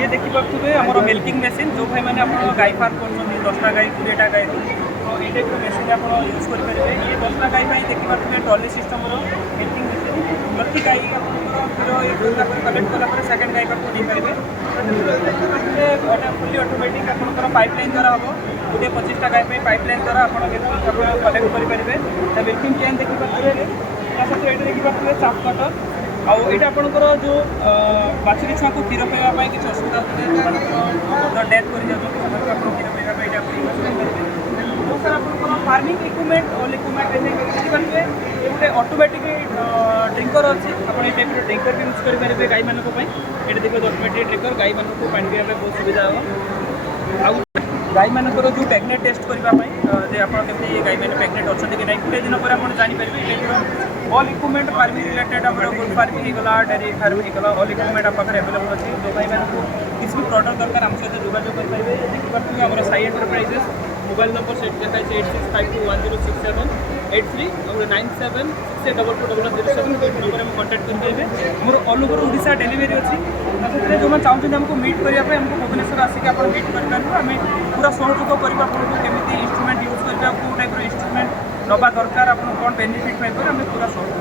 ये देखिए आमर मिल्किंग मेसीन जो भाई मैंने आप गाई फार्म कर 10टा गाई 20टा गाई तो ये टाइप मेसीन आप यूज करेंगे। ये 10टा गाई देखिए ट्रॉली सिस्टम मिल्किंग मेसीन प्रति गाई क्षीर कलेक्ट कलापर सेकेंड गाई पाक नहीं पारे फुली ऑटोमेटिक आप पाइपलाइन द्वारा हम गोटे 25टा गाई पाइपलाइन द्वारा आप कलेक्ट करेंगे। मिल्किंग चेन देखिए सहित ये देखिए चाप कटर आउ यहाँ आपंकर जो बाछुरी छुआ को क्षीर पाइबा किसी असुविधा होता है डेथ कर क्षीर पाइबा बहुत सारा आप फार्मिंग इक्विपमेंट ऑल इक्विपमेंट देखिए ये गोटे ऑटोमेटिक ड्रिंकर अच्छी आप टाइप ड्रिंकर भी यूज करेंगे गाई मानक ये देखिए ऑटोमेटिक ड्रिंकर गाई मानक पानी पीवा बहुत सुविधा हो। आउ गाई मानकर जो प्रेगनेंट टेस्ट करने आपड़ी गाई मैंने प्रेगनेंट अच्छा कि नहीं गोटे दिन पर आप जानीपारे ऑल इक्विपमेंट फार्मिंग रिलेटेड आम गुड फार्मिंग होगा डेयरी फार्मिंग होगा ऑल इक्विपमेंट आप अवेलेबल अच्छी जो भाई मैंने किसी भी प्रडक्ट दरकार आम सहित जोगाजोग करेंगे। देखिए आम Sai enterprises mobile number set देखा 8652106783 और 9768220007 नंबर में कॉन्टैक्ट करेंगे। More all over Odisha delivery अच्छी जो मैं चाहते हमको मीट करने हमको भुवनेश्वर आसिक आप मीट करेंगे आम पूरा सहयोग कर केमी इंस्ट्रूमेंट यूज करवा कौ टाइप इंस्ट्रूमेंट नवा दरकार आप कौन बेनिफिट पाइपर आम पूरा सहयोग।